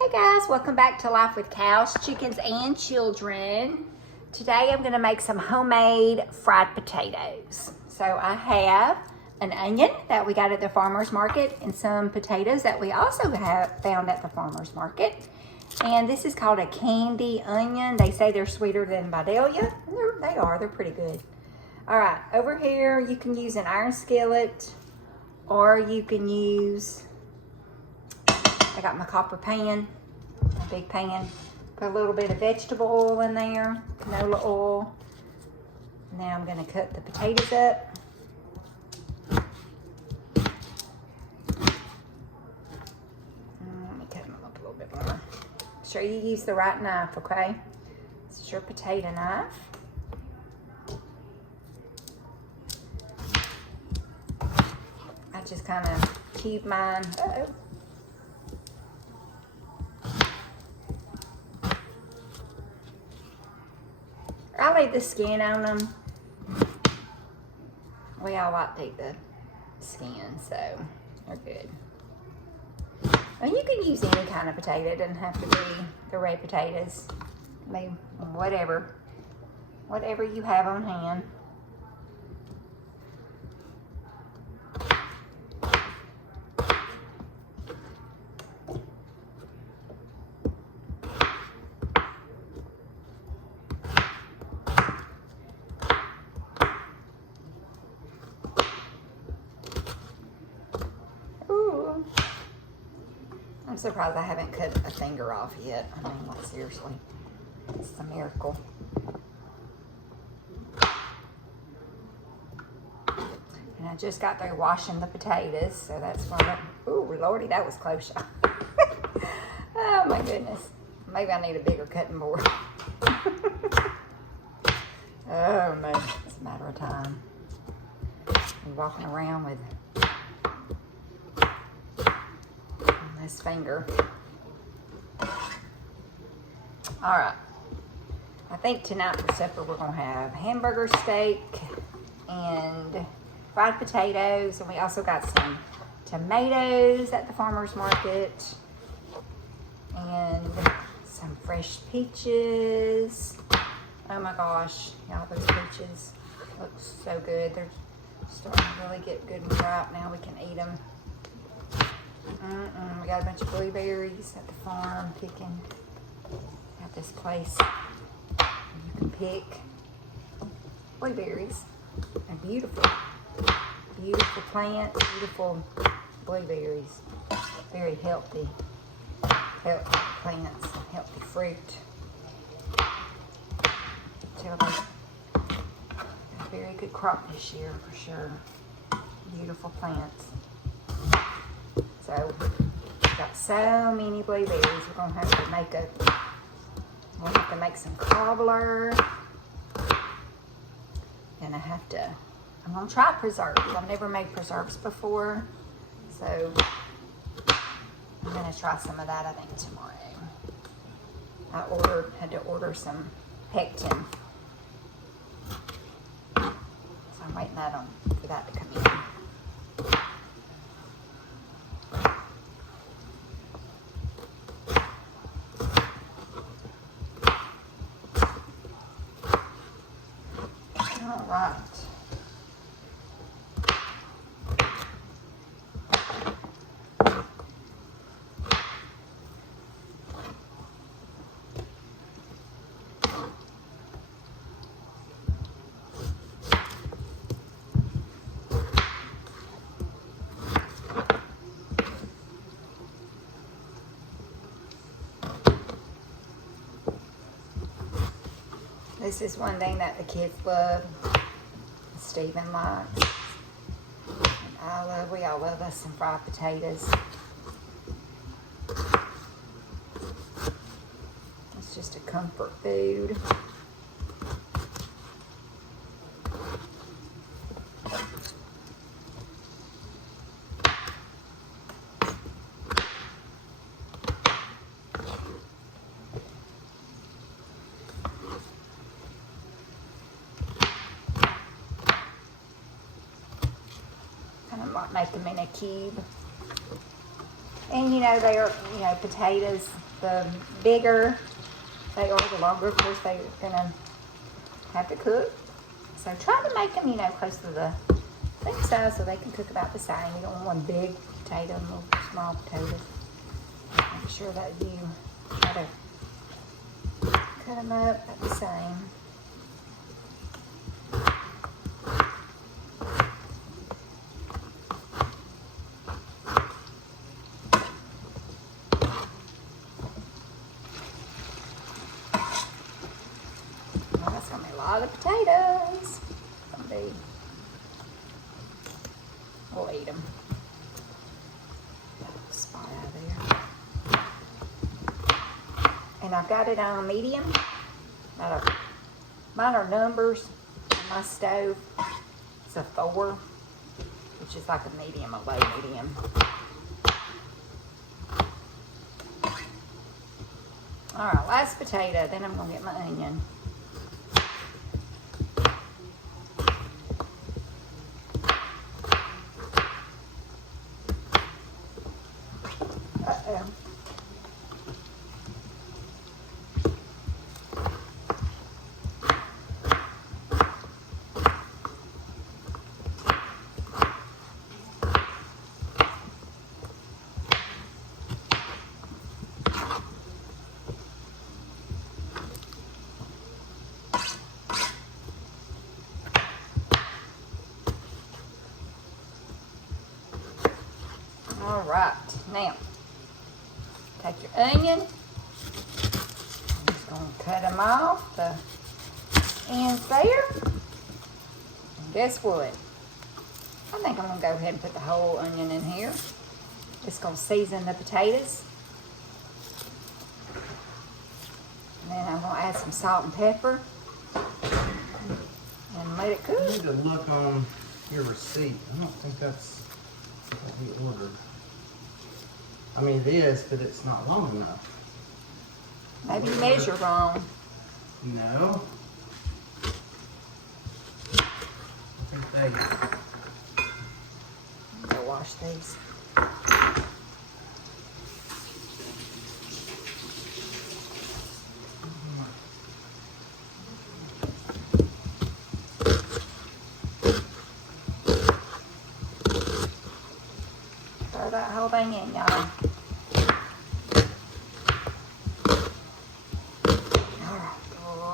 Hey guys, welcome back to Life with Cows, Chickens, and Children. Today I'm going to make some homemade fried potatoes. So I have an onion that we got at the farmer's market and some potatoes that we also have found at the farmer's market. And this is called a candy onion. They say they're sweeter than Vidalia. They're pretty good. All right, over here you can use an iron skillet or you can use, I got my copper pan, a big pan. Put a little bit of vegetable oil in there, canola oil. Now I'm gonna cut the potatoes up. Let me cut them up a little bit more. Make sure you use the right knife, okay? This is your potato knife. I just kind of cube mine. I leave the skin on them. We all like to eat the skin, so they're good. And you can use any kind of potato. It doesn't have to be the red potatoes. Maybe whatever you have on hand. I'm surprised I haven't cut a finger off yet. I mean, like, seriously, it's a miracle. And I just got through washing the potatoes, so that's why. Ooh, Lordy, that was close. Oh my goodness. Maybe I need a bigger cutting board. Oh man, it's a matter of time. I'm walking around with this finger. All right. I think tonight for supper we're gonna have hamburger steak and fried potatoes, and we also got some tomatoes at the farmer's market and some fresh peaches. Oh my gosh, y'all, those peaches look so good. They're starting to really get good and ripe. Now we can eat them. We got a bunch of blueberries at the farm picking at this place. You can pick blueberries. They're beautiful, beautiful plants, beautiful blueberries. Very healthy plants, healthy fruit. So a very good crop this year for sure. Beautiful plants. So we've got so many blueberries. We're gonna have to make some cobbler. And I'm gonna try preserves. I've never made preserves before, so I'm gonna try some of that, I think, tomorrow. I had to order some pectin. So I'm waiting for that to come in. All right. This is one thing that the kids love. Stephen likes. And we all love us some fried potatoes. It's just a comfort food. Make them in a cube. And they're, potatoes, the bigger they are, the longer, of course, they're gonna have to cook. So try to make them, you know, close to the same size so they can cook about the same. You don't want one big potato and little small potatoes. Make sure that you try to cut them up at the same. Well, that's gonna be a lot of potatoes. We'll eat them. Spot out of there. And I've got it on medium. Mine are numbers on my stove. It's a 4, which is like a medium, a low medium. All right, last potato, then I'm gonna get my onion. Uh-oh. All right, now take your onion. I'm just gonna cut them off the ends there. And guess what? I think I'm gonna go ahead and put the whole onion in here. Just gonna season the potatoes. And then I'm gonna add some salt and pepper and let it You cook. need to look on your receipt. I don't think that's what we ordered. I mean, it is, but it's not long enough. Maybe you measure wrong. No. I think they... Go wash these. Throw that whole thing in, y'all.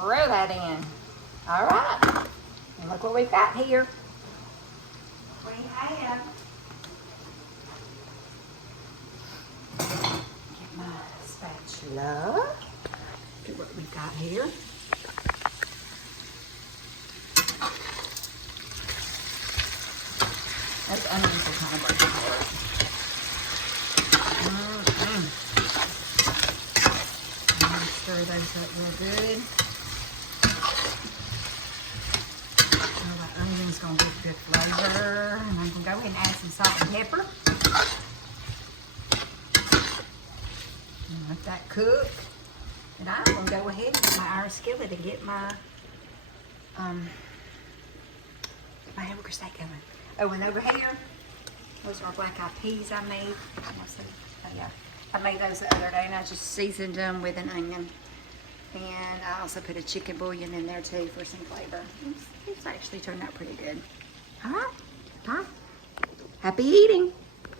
Throw that in. All right. And look what we've got here. We have. Get my spatula. Look what we've got here. Those onions are kind of breaking apart. Stir those up real good. Oh, that onion's gonna give good flavor. And I'm gonna go ahead and add some salt and pepper. And let that cook. And I'm gonna go ahead and get my iron skillet and get my my hamburger steak going. Oh, and over here, those are black eyed peas I made. Oh yeah, I made those the other day and I just seasoned them with an onion. And I also put a chicken bouillon in there too for some flavor. It's actually turned out pretty good. All right, bye. Happy eating.